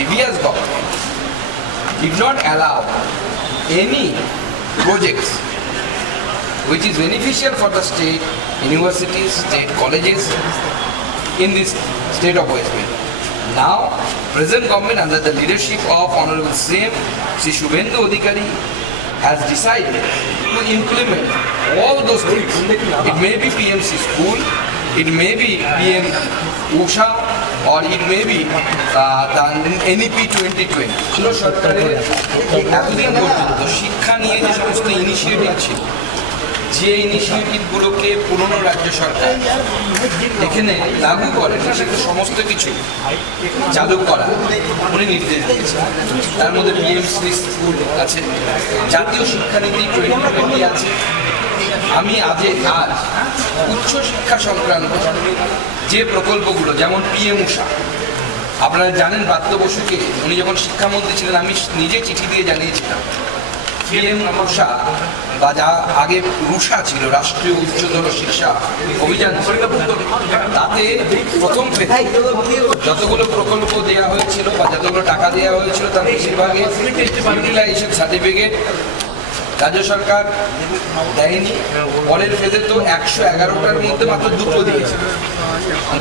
previous government did not allow any projects which is beneficial for the state universities, state colleges in this state of West Bengal. Now, present government under the leadership of Honorable CM Shri Shubhendu Adhikari has decided to implement all those things. It may be PMC school, it may be PM Usha, or it may be the NEP 2020. সরকারের এতদিন পর্যন্ত শিক্ষা নিয়ে যে সমস্ত initiative ছিল, যে ইনিশিয়েটিভগুলোকে পুরনো রাজ্য সরকার এখানে লাগু করেন, সেগুলো সমস্ত কিছু চালু করা উনি নির্দেশ দিয়েছেন। তার মধ্যে পিএমসি স্কুল আছে, জাতীয় শিক্ষানীতি 2020 আছে। আমি আজ উচ্চ শিক্ষা সংক্রান্ত যে প্রকল্পগুলো, যেমন পিএম উষা, আপনারা জানেন ব্রাত্য বসুকে উনি যখন শিক্ষামন্ত্রী ছিলেন আমি নিজে চিঠি দিয়ে জানিয়েছিলাম পিএম উষা বা যা আগে রুষা ছিল, রাষ্ট্রীয় উচ্চতর শিক্ষা অভিযান, তাতে প্রথম যতগুলো প্রকল্প দেওয়া হয়েছিল বা যতগুলো টাকা দেওয়া হয়েছিল তার বেশিরভাগে ইউটিলাইজেশন সার্টিফিকেট রাজ্য সরকার দেয়নি। পরের ফেজে তো 111টার মধ্যে মাত্র 2টো দিয়েছে।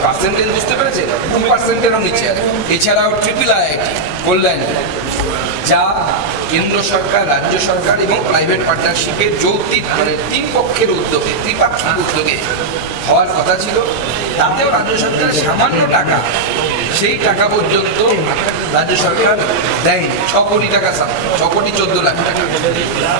পার্সেন্টেজ বুঝতে পেরেছে, 2%-এরও নিচে। এছাড়াও IIIT কল্যাণ, যা কেন্দ্র সরকার, রাজ্য সরকার এবং প্রাইভেট পার্টনারশিপের যৌক্তিক, মানে 3 পক্ষের উদ্যোগে, ত্রিপাক্ষিক উদ্যোগে হওয়ার কথা ছিল, তাতেও রাজ্য সরকার সামান্য টাকা, সেই টাকা পর্যন্ত রাজ্য সরকার দেয়নি। 6 কোটি টাকা, 6 কোটি 14 লাখ টাকা।